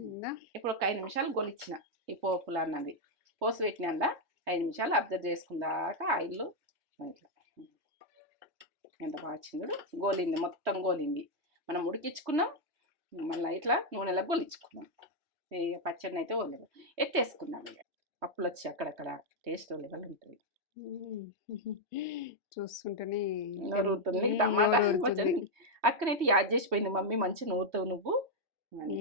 అయిందా? ఇప్పుడు ఒక 5 నిమిషాలు గొలిచిన ఈ పోపులు అన్నది పోసి పెట్టినాక 5 నిమిషాలు అబ్జర్వ్ చేసుకుందాక ఆయిల్లో ఇట్లా ఎంత బాగా వచ్చిందో గోలింది, మొత్తం గోలింది. మనం ఉడికించుకున్నాం, మళ్ళీ ఇట్లా నూనెలో గొలించుకున్నాం. ఇక పచ్చడిని అయితే వదిలేదు ఎత్తేసుకున్నాం. ఇక పప్పులు వచ్చి అక్కడక్కడ టేస్ట్ లెవెల్ ఉంటుంది. చూస్తుంటేనే నూరుతుంది టమాటా కొంచెం అక్కనైతే యాడ్ చేసిపోయింది మమ్మీ, మంచి నూరుతావు నువ్వు అని.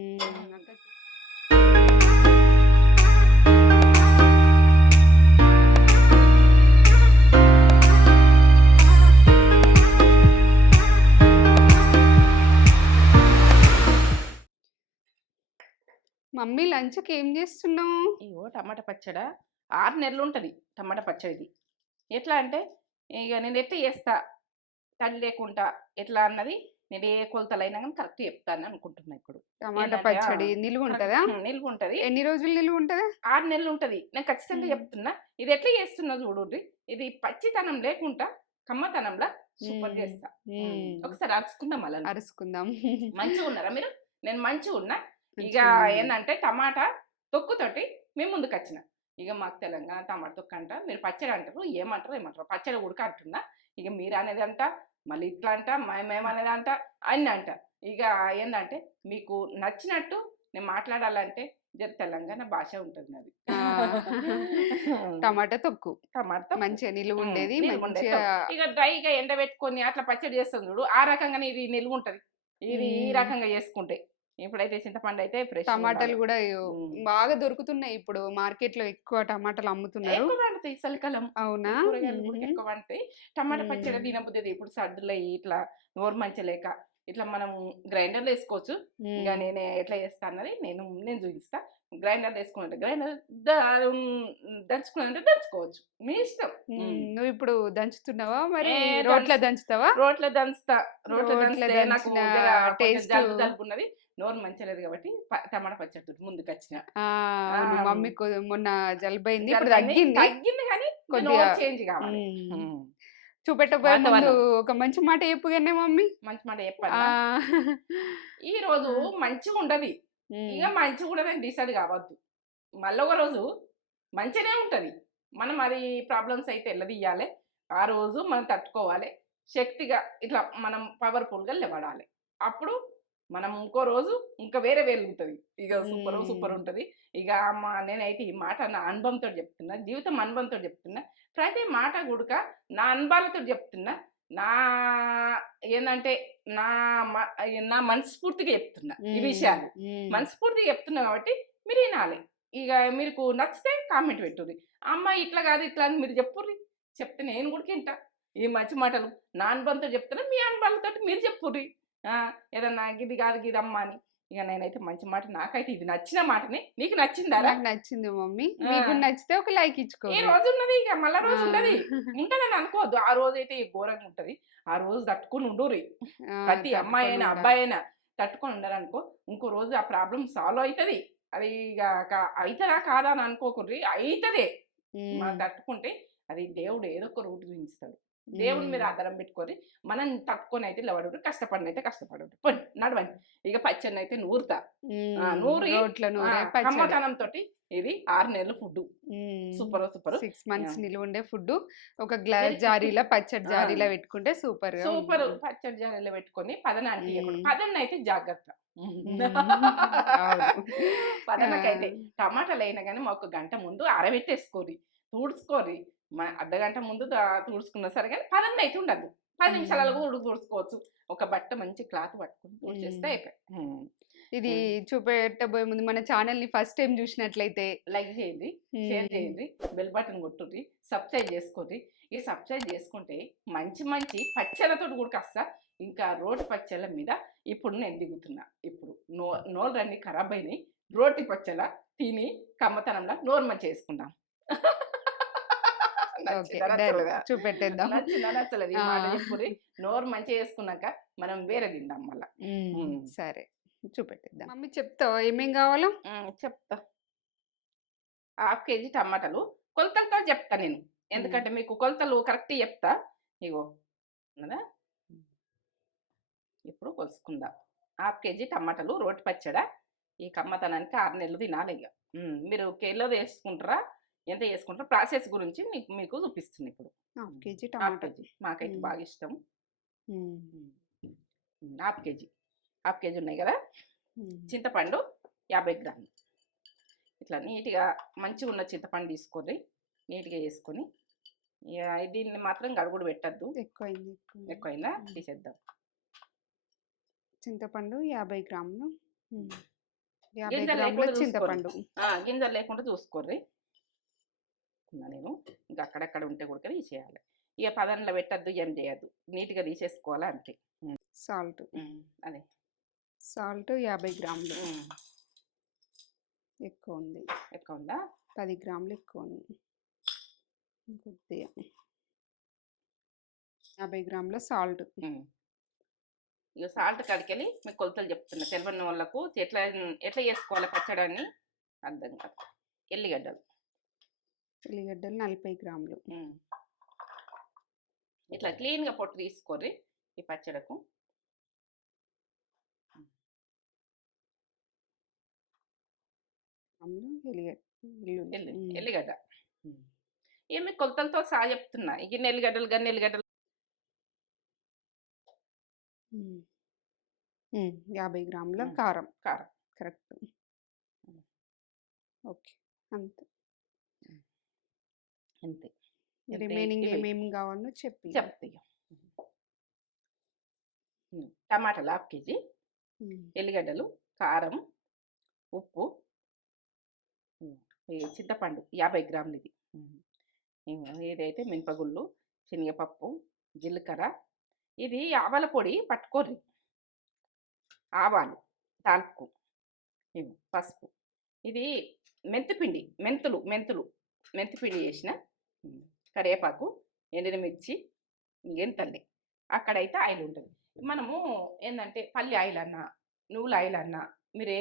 మమ్మీ లంచ్కి ఏం చేస్తున్నావు? ఇగో టమాటా పచ్చడి 6 నెలలు ఉంటుంది టమాటా పచ్చడిది. ఎట్లా అంటే ఇక నేను ఎట్లా చేస్తా తడి లేకుండా ఎట్లా అన్నది నేను ఏ కొలతలైనా కానీ కరెక్ట్ చెప్తాను అనుకుంటున్నా. ఇప్పుడు టమాటా పచ్చడి నిలువ ఉంటుందా? నిల్వ ఉంటుంది. ఎన్ని రోజులు నిలువ ఉంటుందా? 6 నెలలు ఉంటుంది. నేను ఖచ్చితంగా చెప్తున్నా. ఇది ఎట్లా చేస్తున్నా చూడండి. ఇది పచ్చితనం లేకుండా కమ్మతనంలా సూపర్ చేస్తా. ఒకసారి అరుచుకుందాం, అలా అరుచుకుందాం. మంచిగా ఉన్నారా మీరు? నేను మంచిగా ఉన్నా. ఇక ఏంటంటే టమాటా తొక్కుతోటి మేము ముందుకు వచ్చిన. ఇక మాకు తెలంగాణ టమాటా తొక్కు అంట, మీరు పచ్చడి అంటారు, ఏమంటారు పచ్చడి ఉడక అంటున్నా. ఇక మీరు అనేది అంట, మళ్ళీ ఇట్లా అంట, మేమనేది అంట, అన్నీ అంట. ఇక ఏంటంటే మీకు నచ్చినట్టు నేను మాట్లాడాలంటే జర తెలంగాణ భాష ఉంటుంది నాది. టమాటా తొక్కు టమాటా మంచిగా నిలువ ఉండేది. ఇక డ్రైగా ఎండబెట్టుకొని అట్లా పచ్చడి చేస్తుంది చూడు, ఆ రకంగానే ఇది నిలువ ఉంటుంది. ఇది ఈ రకంగా చేసుకుంటే. ఇప్పుడైతే చింతపండు అయితే ఫ్రెష్. టమాటాలు కూడా బాగా దొరుకుతున్నాయి ఇప్పుడు మార్కెట్ లో, ఎక్కువ టమాటాలు అమ్ముతున్నారు. చలికాలం అవునా? ఎక్కువ పండుతాయి. టమాటా పచ్చడి తినబుద్ధి. ఇప్పుడు సర్దులు ఇట్లా నోరు మంచిలేక ఇట్లా మనం గ్రైండర్లో వేసుకోవచ్చు. ఇంకా నేను ఎట్లా చేస్తా అన్నది నేను చూపిస్తా. గ్రైండర్ వేసుకున్నట్టు గ్రైండర్ దంచుకున్నట్టు దంచుకోవచ్చు, మీ ఇష్టం. నువ్వు ఇప్పుడు దంచుతున్నావా మరి? రోట్లో దంచుతావా? రోట్లో దంచుతా. రోట్లో దంచితే నాకు జలుబు ఉన్నది, నోరు మంచిలేదు కాబట్టి టమాటా పచ్చడి ముందుకు వచ్చిన. మమ్మీ మొన్న జలుబైంది, తగ్గింది కానీ కొద్దిగా చేంజ్ కావాలి. చూపెట్టబోయే ముందు ఒక మంచి మాట చెప్పుగానే మమ్మీ. మంచి మాట చెప్పాలి. ఈ రోజు మంచిగా ఉండదు, ఇక మంచిగా ఉండదని డిసైడ్ కావద్దు. మళ్ళీ ఒక రోజు మంచిగానే ఉంటుంది. మనం అది ప్రాబ్లమ్స్ అయితే ఎల్లదీయాలి. ఆ రోజు మనం తట్టుకోవాలి, శక్తిగా ఇట్లా మనం పవర్ఫుల్గా లేవడాలి. అప్పుడు మనం ఇంకో రోజు ఇంకా వేరే ఉంటుంది. ఇక సూపర్ ఉంటుంది. ఇక నేనైతే ఈ మాట నా అనుభవంతో చెప్తున్నా, జీవితం అనుభవంతో చెప్తున్నా. ప్రతి మాట కూడక నా అనుభవాలతో చెప్తున్నా. నా ఏంటంటే నా మనస్ఫూర్తిగా చెప్తున్నా ఈ విషయాలు. మనస్ఫూర్తిగా చెప్తున్నా కాబట్టి మీరు వినాలి. ఇక మీకు నచ్చితే కామెంట్ పెట్టుర్రి. అమ్మాయి ఇట్లా కాదు ఇట్లా అని మీరు చెప్పుర్రి, చెప్తే నేను కూడా తింటా. ఈ మంచి మాటలు నా అనుభవంతో చెప్తున్నా, మీ అనుభవాలతో మీరు చెప్పుర్రి. ఏదన్నా గిది కాదు గిదమ్మా అని. ఇక నేనైతే మంచి మాట, నాకైతే ఇది నచ్చిన మాటని. నీకు నచ్చిందా? నచ్చింది మమ్మీ. మీకు నచ్చితే ఒక లైక్ ఇచ్చుకో. ఈ రోజు ఉన్నది, ఇక మళ్ళా రోజు ఉండదు. ఉంటదని అనుకోవద్దు. ఆ రోజు అయితే ఘోరంగా ఉంటది. ఆ రోజు తట్టుకొని ఉండుర్రి. ప్రతి అమ్మాయి అయినా అబ్బాయి అయినా తట్టుకొని ఉండాలనుకో, ఇంకో రోజు ఆ ప్రాబ్లం సాల్వ్ అవుతుంది. అది ఇక అవుతుందా కాదా అని అనుకోకుర్రి, అవుతుంది. మనం తట్టుకుంటే అది దేవుడు ఏదో ఒక రూట్ చూపిస్తాడు. దేవుని మీరు ఆధారం పెట్టుకొని మనం తట్టుకొని అయితే లేవడు, కష్టపడిన అయితే కష్టపడు. నడవండి. ఇక పచ్చడిని అయితే నూరుతా. నూరి కమ్మతనంతో ఇది 6 నెలల ఫుడ్. సూపర్ 6 మంత్స్ నిలువ ఉండే ఫుడ్. ఒక గ్లాస్ జారీలో పచ్చడి జారీలో పెట్టుకుంటే సూపర్ పచ్చడి జారీలో పెట్టుకొని పదనానికి పదన్న అయితే జాగ్రత్త. పదనకైతే టమాటాలు అయినా కానీ ఒక గంట ముందు ఆరబెట్టేసుకోరి, తుడుచుకోరి. అర్ధగంట ముందు తుడుచుకున్నా సరే కానీ పదన్న అయితే ఉండదు. 10 నిమిషాలలో కూడా తుడుచుకోవచ్చు. ఒక బట్ట మంచి క్లాత్ పట్టుకుని తుడిచేస్తే అయిపోయి. ఇది చూపెట్టబోయే ముందు మన ఛానల్ ని ఫస్ట్ టైం చూసినట్లయితే లైక్ చేయండి, షేర్ చేయండి, బెల్ బటన్ కొట్టుర్రి, సబ్స్క్రైబ్ చేసుకోండి. ఈ సబ్స్క్రైబ్ చేసుకుంటే మంచి మంచి పచ్చళ్ళతో కూడా కాస్త ఇంకా రోటి పచ్చళ్ళ మీద ఇప్పుడు నేను దిగుతున్నా. ఇప్పుడు నోళ్ళన్నీ ఖరాబ్ అయినాయి. రోటి పచ్చళ్ళ తిని కమ్మతనంలో నోరు మంచి చేసుకుందాం. చూపెట్టేద్దాం. నచ్చలేదు ఈ మాట చెప్పుర్రి. నోరు మంచిగా చేసుకున్నాక మనం వేరే తిందాం మళ్ళా. సరే చూపెట్టేద్దాం. మమ్మీ చెప్తావా ఏమేం కావాలో? చెప్తా. 1/2 kg టమాటాలు కొలతలతో చెప్తా నేను, ఎందుకంటే మీకు కొలతలు కరెక్ట్ చెప్తా. ఇగో కదా, ఇప్పుడు కొలుసుకుందాం. 1/2 kg టమాటాలు రోటి పచ్చడ ఈ కమ్మతనానికి 6 నెలలు తినాలి ఇక. మీరు కేలో వేసుకుంటారా, ఎంత వేసుకుంటారా, ప్రాసెస్ గురించి మీకు చూపిస్తుంది ఇప్పుడు. హాఫ్ కేజీ హాఫ్ టమాటా. కేజీ మాకైతే బాగా ఇష్టం. ఉమ్. హాఫ్ కేజీ ఉన్నాయి కదా. చింతపండు 50 గ్రాములు. ఇట్లా నీట్గా మంచిగా ఉన్న చింతపండు తీసుకొని నీట్గా వేసుకొని, ఇక దీన్ని మాత్రం గడుగుడు పెట్టద్దు. ఎక్కువైందా తీసేద్దాం. చింతపండు 50 గ్రాములు. గింజలు లేకుండా చింతపండు గింజలు లేకుండా చూసుకోర్రి. నేను ఇంకా అక్కడక్కడ ఉంటే కూడా తీసేయాలి. ఇక పదనలో పెట్టద్దు, ఏం చేయద్దు, నీట్గా తీసేసుకోవాలి అంతే. సాల్ట్ అదే సాల్ట్ 50 గ్రాములు. ఎక్కువ ఉందా? 10 గ్రాములు ఎక్కువ ఉంది కొద్దిగా. 50 గ్రాముల సాల్ట్. ఇక సాల్ట్ కడికెళ్ళి మీకు కొలతలు చెప్తున్నా, తెలియని వాళ్ళకు ఎట్లా చేసుకోవాలి పచ్చడాన్ని అర్థం కాదు. ఎల్లిగడ్డలు 40 గ్రాములు. ఇట్లా క్లీన్గా పొట్టు తీసుకోర్రి ఈ పచ్చడకు. ఎల్లిగడ్డ ఏమి కొలతలతో సహా చెప్తున్నా. ఇక ఎల్లిగడ్డలు గన్ని ఎల్లిగడ్డలు 50 గ్రాముల కారం. కరెక్ట్. ఓకే, అంతే. రిమైనింగ్ ఏమేమి కావాలో చెప్తే. టమాటాలు 1/2 కేజీ, ఎల్లిగడ్డలు, కారం, ఉప్పు, చింతపండు 50 గ్రాములు. ఇదైతే మినపగుళ్ళు, శనగపప్పు, జీలకర్ర. ఇది ఆవాల పొడి పట్టుకోర్రి, ఆవాలు, తాల్పు, పసుపు. ఇది మెంతిపిండి, మెంతిపిండి చేసిన, కరివేపాకు, ఎండినమిర్చి, ఎంతల్లి. అక్కడైతే ఆయిల్ ఉంటుంది. మనము ఏంటంటే పల్లి ఆయిల్ అన్నా, నువ్వుల ఆయిల్ అన్నా మీరు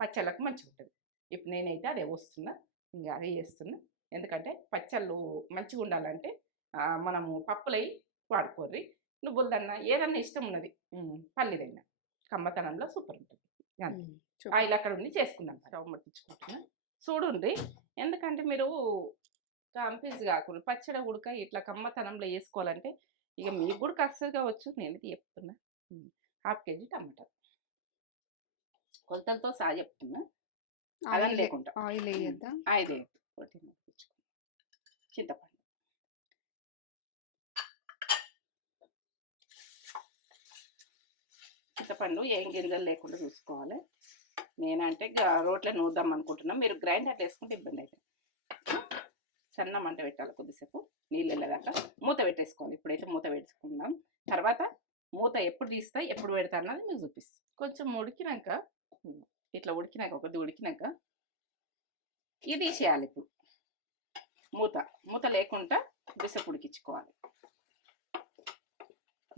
పచ్చళ్ళకు మంచిగా ఉంటుంది. ఇప్పుడు నేనైతే అదే వస్తున్నా, ఇంకా అదే చేస్తున్నా. ఎందుకంటే పచ్చళ్ళు మంచిగా ఉండాలంటే మనము పప్పులై వాడుకోర్రి. నువ్వులదన్నా ఏదన్నా ఇష్టం ఉన్నది, పల్లిదైనా కమ్మతనంలో సూపర్ ఉంటుంది. ఆయిల్ అక్కడ ఉండి చేసుకుందాం. స్టవ్ ముట్టించుకుంటున్నా చూడుండ్రి. ఎందుకంటే మీరు కన్ఫ్యూజ్ కాకుండా పచ్చడి ఉడక ఇట్లా కమ్మతనంలో వేసుకోవాలంటే ఇక మీకు కూడా కష్టం కావచ్చు. నేను చెప్తున్నా. 1/2 కేజీ టమాటా కొలతలతో సహా చెప్తున్నా. అలా లేకుండా ఆయిల్ వేయద్దా? ఆయిల్ చింతపండు, ఏం గింజలు లేకుండా చూసుకోవాలి. నేనంటే రోట్లో నూరుదాం అనుకుంటున్నా. మీరు గ్రైండర్ వేసుకుంటే ఇబ్బంది అయితే సన్న మంట పెట్టాలి. కొద్దిసేపు నీళ్ళు వెళ్ళేదాకా మూత పెట్టేసుకోవాలి. ఇప్పుడైతే మూత పెట్టుకుందాం. తర్వాత మూత ఎప్పుడు తీస్తా ఎప్పుడు పెడతా అన్నది మీకు చూపిస్తాను. కొంచెం ఉడికినాక, ఇట్లా కొద్దిగా ఉడికినాక ఇది తీసేయాలి. ఇప్పుడు మూత లేకుండా బిసపు ఉడికించుకోవాలి.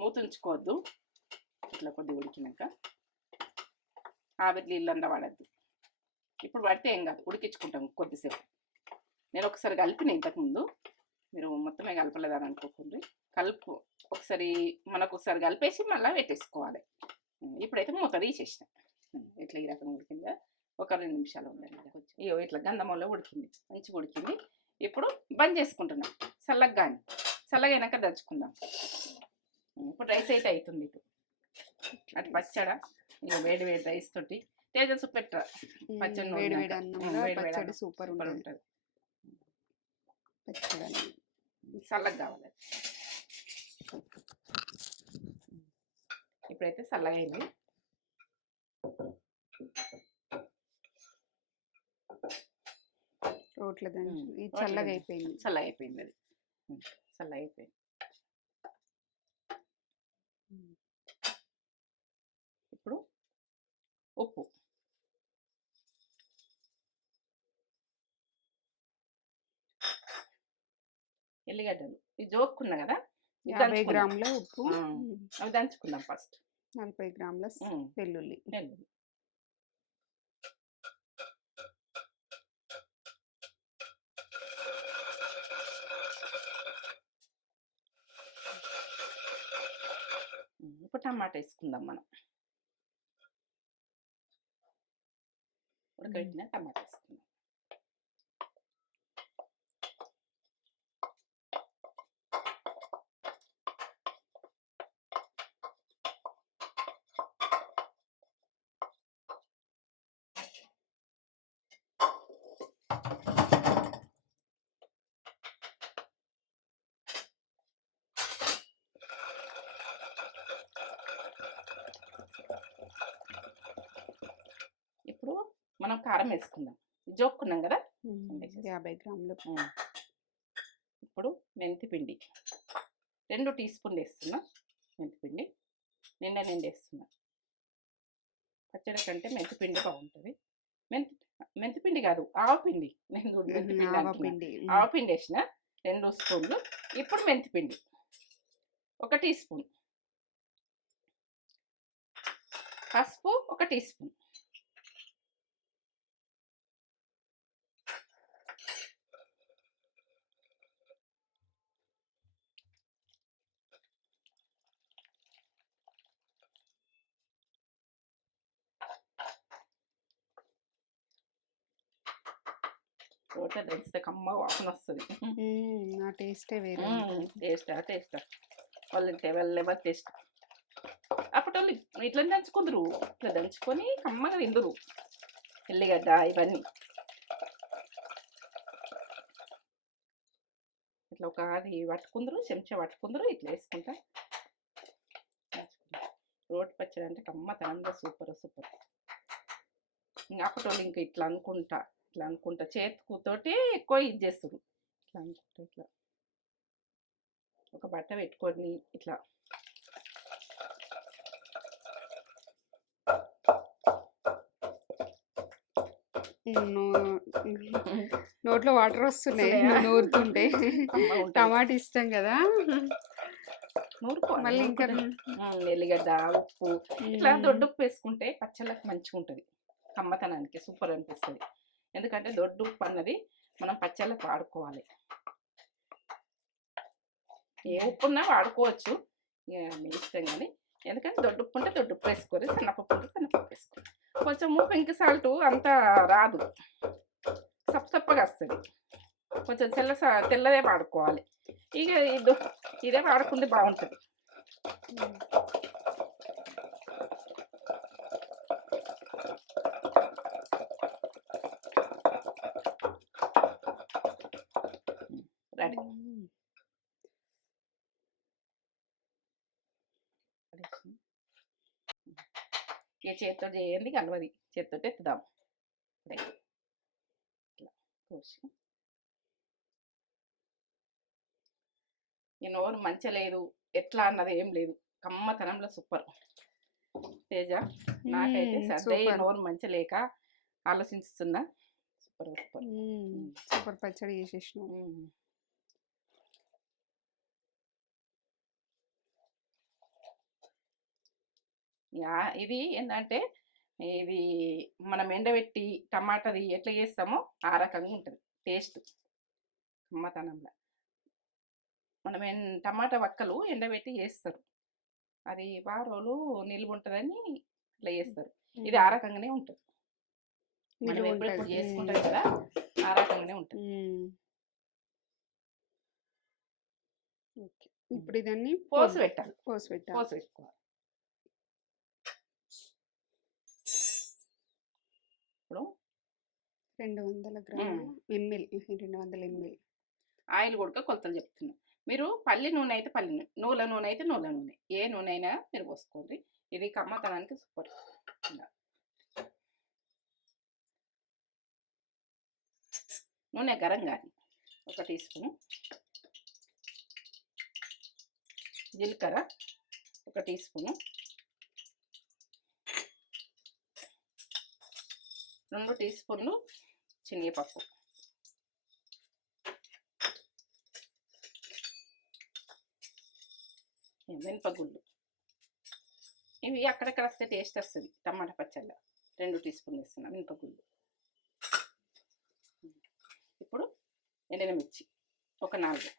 మూత ఉంచుకోవద్దు. ఇట్లా కొద్దిగా ఉడికినాక ఆవిరి నీళ్ళంతా పడద్దు. ఇప్పుడు పడితే ఏం కాదు, ఉడికించుకుంటాం కొద్దిసేపు. నేను ఒకసారి కలిపిన ఇంతకుముందు, మీరు మొత్తమే కలపలేదని అనుకోకండి. ఒకసారి కలిపేసి మళ్ళీ పెట్టేసుకోవాలి. ఇప్పుడైతే మూత తీసేసిన. ఇట్లా ఈ రకంగా ఉడికిందా, ఒక 2 నిమిషాలు ఉండండి. కొంచెం ఇట్లా గంధంలో ఉడికింది, మంచిగా ఉడికింది. ఇప్పుడు బంద్ చేసుకుంటున్నాం. చల్లగైనాక దంచుకుందాం. ఇప్పుడు రైస్ అయితే అవుతుంది. ఇటు అటు పచ్చడ వేడి రైస్ తోటి తేజస్సు పెట్ట పచ్చడి పచ్చడి సూపర్ ఉంటుంది. చల్లగా కావాలి. ఇప్పుడైతే చల్లగా అయింది. రోట్ల చల్లగా అయిపోయింది. అది చల్లగా అయిపోయింది. ఇప్పుడు ఉప్పు, ఎల్లిగడ్డలు ఇది జోక్కున్నా కదా, 50 గ్రాముల ఉప్పు. అవి దంచుకుందాం. ఫస్ట్ 40 గ్రాముల వెల్లుల్లి. ఇప్పుడు టమాటా వేసుకుందాం మనం. ఉడకబెట్టిన టమాటా వేసుకుందాం. ఇప్పుడు మనం కారం వేసుకుందాం. జోక్కున్నాం కదా, 50 గ్రాములు. ఇప్పుడు మెంతి పిండి 2 టీ స్పూన్లు వేస్తున్నా. మెంతి పిండి నిండా వేస్తున్నా. పచ్చడి కంటే మెంతి పిండి బాగుంటుంది. మెంతి పిండి కాదు, ఆవపిండి. నేను మెంతి పిండి ఆవపిండి. ఆవపిండి వేసిన 2 స్పూన్లు. ఇప్పుడు మెంతి పిండి 1 టీ స్పూన్, పసుపు 1 టీ స్పూన్, రోట దంచితే కమ్మ వాసన వస్తుంది. ఆ టేస్టే వేరే. టేస్ట్ వాళ్ళ టేస్ట్. అప్పుడు వాళ్ళు ఇట్లా దంచుకుందరు, ఇట్లా దంచుకొని కమ్మగా తిందురు ఎల్లిగడ్డ ఇవన్నీ. ఇట్లా ఒక అది పట్టుకుందరు, చెంచా పట్టుకుందరు, ఇట్లా వేసుకుంటా. రోటి పచ్చడి అంటే కమ్మతనంగా సూపర్. ఇంకా అప్పటి వాళ్ళు ఇంకా ఇట్లా అనుకుంటా చేతితోటి ఎక్కువ ఇది చేస్తారు. ఇట్లా అనుకుంటా ఇట్లా ఒక బట్ట పెట్టుకొని ఇట్లా నోట్లో వాటర్ వస్తున్నాయి నూరుతుంటే. టమాటా ఇష్టం కదా, నూరుకోవాలి. మళ్ళీ ఇంకా ఎల్లిగడ్డ, ఉప్పు ఇట్లా దొడ్డుప్పు వేసుకుంటే పచ్చళ్ళకి మంచిగా ఉంటుంది. కమ్మతనానికి సూపర్ అనిపిస్తుంది. ఎందుకంటే దొడ్డు ఉప్పు అన్నది మనం పచ్చళ్ళకి వాడుకోవాలి. ఏ ఉప్పున్నా వాడుకోవచ్చు, మీ ఇష్టం. కానీ ఎందుకంటే దొడ్డుప్పు ఉంటే దొడ్డుప్పు వేసుకోరు, సన్నపప్పు ఉంటే సన్నపప్పు వేసుకోరు. కొంచెము పింక్ సాల్ట్ అంత రాదు, సప్పగా వస్తుంది. కొంచెం తెల్లదే వాడుకోవాలి. ఇక ఇదే వాడుకుంటే బాగుంటుంది. రెడీ. ఇక చేతితో చేయండి, కలవది. చేతితో ఎత్తుదాం. ఇట్లా పోసి ఈ నోరు మంచిగా లేదు ఎట్లా అన్నది ఏం లేదు, కమ్మతనంలో సూపర్. తేజ నాకైతే సర్దే నోరు మంచి లేక ఆలోచిస్తున్నా. సూపర్ పచ్చడి చేసేసినాం. ఇది ఏంటంటే ఇది మనం ఎండబెట్టి టమాటాది ఎట్లా చేస్తామో ఆ రకంగా ఉంటుంది టేస్ట్ కమ్మతనంలో. మనం టమాటా వక్కలు ఎండబెట్టి చేస్తారు, అది బాగా రోజులు నిల్వ ఉంటుందని ఇట్లా చేస్తారు. ఇది ఆ రకంగానే ఉంటుంది. మనం ఎప్పుడు చేసుకుంటాం కదా, ఆ రకంగానే ఉంటుంది. ఇప్పుడు ఇదన్నీ పోసి పెట్టాలి. పోసి పెట్టుకోవాలి. ఇప్పుడు 200 ml 200 ml ఆయిల్ కూడా కొలతలు చెప్తున్నా. మీరు పల్లి నూనె అయితే పల్లి నూనె, నూనె నూనె అయితే నూనె నూనె, ఏ నూనె అయినా మీరు పోసుకోండి. ఇది కమ్మతనానికి సూపర్. నూనె గరం కానీ 1 టీ స్పూను, జీలకర్ర 1 టీ స్పూను, 2 టీ స్పూన్లు శనగపప్పు, మినపగుళ్ళు. ఇవి అక్కడక్కడ వస్తే టేస్ట్ వస్తుంది టమాటా పచ్చళ్ళ. 2 టీ స్పూన్లు వేస్తున్నా మినపగుళ్ళు. ఇప్పుడు ఎండినమిర్చి ఒక 4,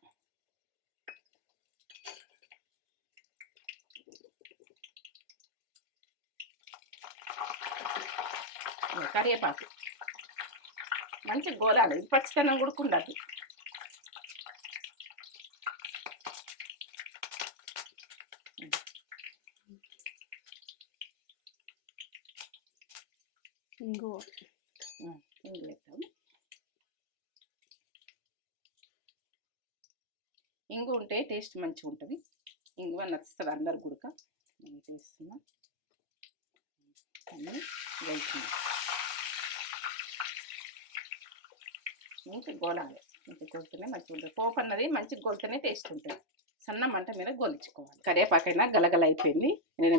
కరివేపాకు మంచి గోలాలి, పచ్చితనం ఉడుకుండదు. ఇంకో ఇంగు వేద్దాం. ఇంగు ఉంటే టేస్ట్ మంచిగా ఉంటుంది. ఇంగువ నచ్చుతుంది అందరు గుడక. నేను వేస్తున్నా అన్నీ వేస్తున్నాను. ఇంకా గోలాలి, ఇంకా గొలితేనే మంచిగా ఉంటుంది. పోపు అన్నది మంచిగా గొలితేనే టేస్ట్ ఉంటుంది. సన్న మంట మీద గొలిచుకోవాలి. కరివేపాకైనా గలగల అయిపోయింది.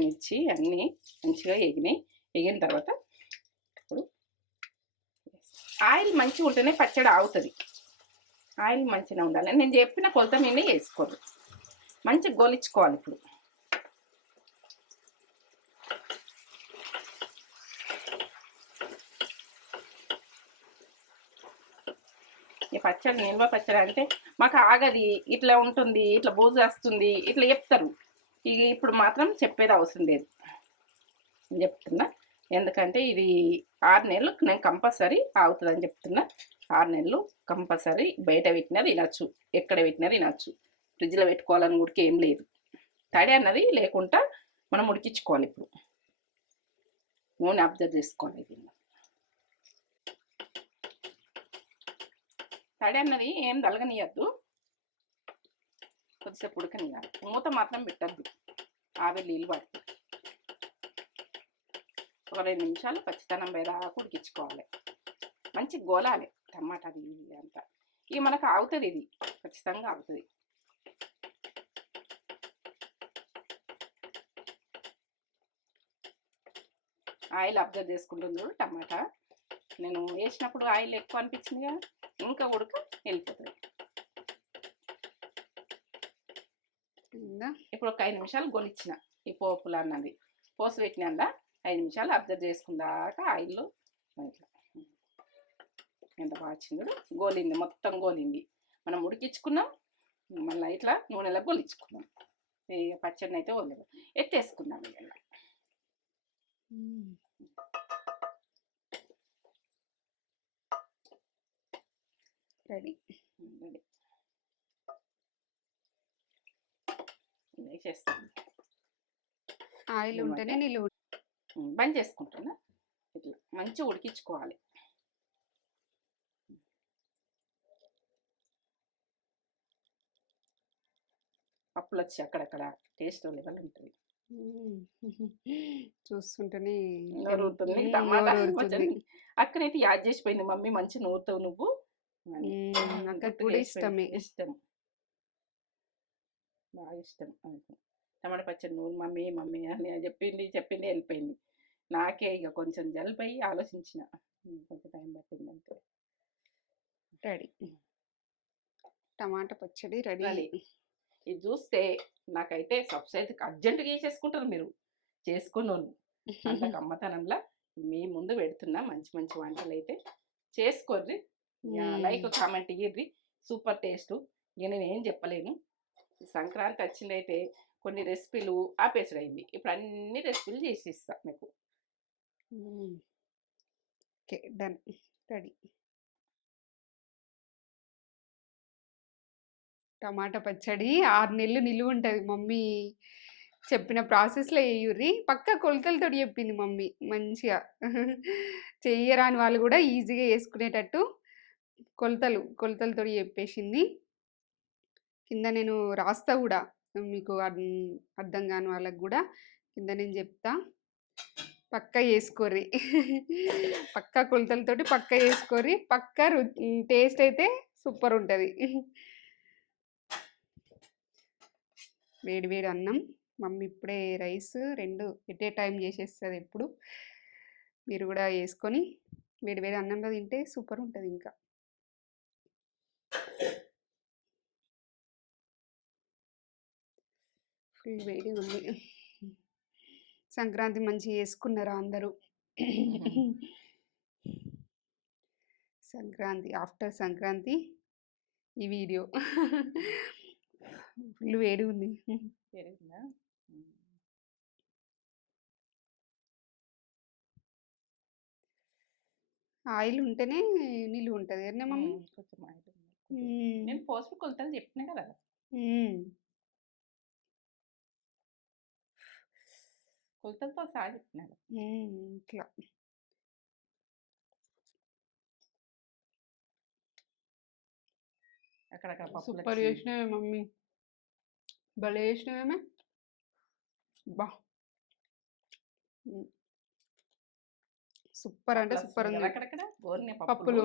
మిర్చి అన్నీ మంచిగా ఎగినాయి. ఎగిన తర్వాత ఇప్పుడు ఆయిల్ మంచిగా ఉంటేనే పచ్చడి ఆగుతుంది. ఆయిల్ మంచిగా ఉండాలి. నేను చెప్పిన కొలత మీద వేసుకోవాలి. మంచిగా గోలించుకోవాలి. ఇప్పుడు ఈ పచ్చడి నిల్వ పచ్చడి అంటే మాకు ఆగది, ఇట్లా ఉంటుంది, ఇట్లా బూజు వస్తుంది, ఇట్లా చెప్తారు. ఇప్పుడు మాత్రం చెప్పేది అవసరం లేదు, నేను చెప్తున్నా. ఎందుకంటే ఇది 6 నెలలు నేను కంపల్సరీ ఆగుతుందని చెప్తున్నా. 6 నెలలు కంపల్సరీ. బయట పెట్టినది తినచ్చు, ఎక్కడ పెట్టినది తినచ్చు. ఫ్రిడ్జ్లో పెట్టుకోవాలని కూడా ఏం లేదు. తడి అన్నది లేకుండా మనం ఉడికించుకోవాలి. ఇప్పుడు నూనె అబ్జర్వ్ చేసుకోవాలి. దీన్ని తడి అన్నది ఏం తలగనియద్దు, కొద్దిసేపు ఉడకనియాలి. మూత మాత్రం పెట్టద్దు, ఆవిరి నీళ్ళు పడుతుంది. ఒక 2 నిమిషాలు పచ్చితనం వేదాకా ఉడికించుకోవాలి. మంచి గోలాలి టమాటా అంతా. ఇక మనకు ఆగుతుంది, ఇది ఖచ్చితంగా ఆగుతుంది. ఆయిల్ అబ్జర్వ్ చేసుకుంటుంది టమాటా. నేను వేసినప్పుడు ఆయిల్ ఎక్కువ అనిపించింది కదా, ఇంకా ఉడక వెళ్ళిపోతుంది. ఇప్పుడు ఒక 5 నిమిషాలు గొలిచిన ఈ పోపులు అన్నది పోసి పెట్టినందా 5 నిమిషాలు అబ్జర్వ్ చేసుకుందాక ఆయిల్లో ఎంత బాగా వచ్చిందో. గోలింది, మొత్తం గోలింది. మనం ఉడికించుకున్నాం, మళ్ళీ ఇట్లా నూనెలో గొలించుకున్నాం. ఇక పచ్చడిని అయితే వదలదు, ఎత్తేసుకున్నాం. ఇలా రెడీ రెడీ వేసేస్తాను. ఆయిల్ ఉంటేనే నీళ్ళు బంద్ చేసుకుంటున్నా. ఇట్లా మంచిగా ఉడికించుకోవాలి. పప్పులు వచ్చి అక్కడక్కడ టేస్ట్ లెవెల్ ఉంటుంది. చూస్తుంటేనే టమాటా అక్కనైతే యాడ్ చేసిపోయింది, మమ్మీ మంచి నూరుతావు నువ్వు. కూడా ఇష్టమే, ఇష్టం, బాగా ఇష్టం. టమాటా పచ్చడి నూరు మమ్మీ మమ్మీ అని చెప్పింది వెళ్ళిపోయింది. నాకే ఇక కొంచెం జలుబై ఆలోచించిన, కొంచెం టైం పట్టింది అంతే. రెడీ టమాటా పచ్చడి రెడీ. ఇది చూస్తే నాకైతే సబ్స్క్రైబ్ అర్జెంటుగా చేసేసుకుంటారు మీరు చేసుకుని వాళ్ళు. అంత కమ్మతనంలా మీ ముందు పెడుతున్నా మంచి మంచి వంటలు అయితే చేసుకోర్రి. లైక్ కామెంట్ ఇయ్యర్రి. Super taste. ఇక నేను ఏం చెప్పలేను. సంక్రాంతి వచ్చిందైతే కొన్ని రెసిపీలు ఆపేసడైంది. ఇప్పుడు అన్ని రెసిపీలు చేసి ఇస్తా మీకు. Okay, done, ready. టమాటా పచ్చడి 6 నెలలు నిలువ ఉంటుంది. మమ్మీ చెప్పిన ప్రాసెస్లో వేయుర్రి. పక్క కొలతలతో చెప్పింది మమ్మీ మంచిగా. చెయ్యరాని వాళ్ళు కూడా ఈజీగా వేసుకునేటట్టు కొలతలతో చెప్పేసింది. కింద నేను రాస్తా కూడా, మీకు అర్థం కాని వాళ్ళకి కూడా కింద నేను చెప్తా. పక్కా వేసుకోర్రి, పక్కా కొలతలతోటి పక్కా వేసుకోర్రి. పక్కా టేస్ట్ అయితే సూపర్ ఉంటుంది. వేడి వేడి అన్నం, మమ్మీ ఇప్పుడే రైస్ 2 ఎట్ ఏ టైం చేసేస్తుంది. ఎప్పుడు మీరు కూడా వేసుకొని వేడి వేడి అన్నంలో తింటే సూపర్ ఉంటుంది. ఇంకా ఫుల్ వేడి ఉంది. సంక్రాంతి మంచిగా చేసుకున్నారా అందరూ? సంక్రాంతి ఆఫ్టర్ సంక్రాంతి ఈ వీడియో. ఫుల్ వేడి ఉంది. ఆయిల్ ఉంటేనే నిలువ ఉంటది కదనే మమ్మీ? కొంచెం ఆయిల్ ఉంది. హ్మ్. నేను పోస్ట్ కొలతలు చెప్పినా కదా. హ్మ్. కొలతలతో సహా చెప్పినా కదా. ఇట్లా. అక్కడక్కడ పప్పులు సూపర్ చేసినవే మమ్మీ. భలే చేసినవేమే. అబ్బా! సూపర్ అంటే సూపర్ ఉంది. అక్కడక్కడ గోరిన పప్పులు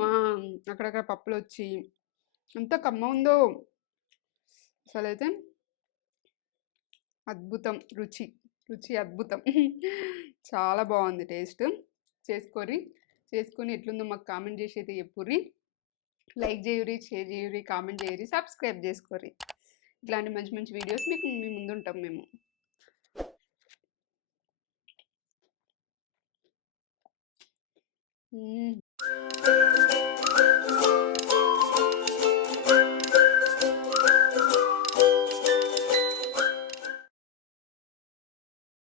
అక్కడక్కడ పప్పులొచ్చి ఎంత కమ్మగుందో. అసలైతే అద్భుతం. రుచి. రుచి అద్భుతం. చాలా బాగుంది టేస్ట్. చేసుకొని ఎట్లుందో మాకు కామెంట్ చేసి అయితే చెప్పుర్రి. లైక్ చేయుర్రి, షేర్ చేయుర్రి, కామెంట్ చేయుర్రి, సబ్స్క్రైబ్ చేసుకోర్రి. ఇట్లాంటి మంచి మంచి వీడియోస్ మీ ముందుంటాం మేము.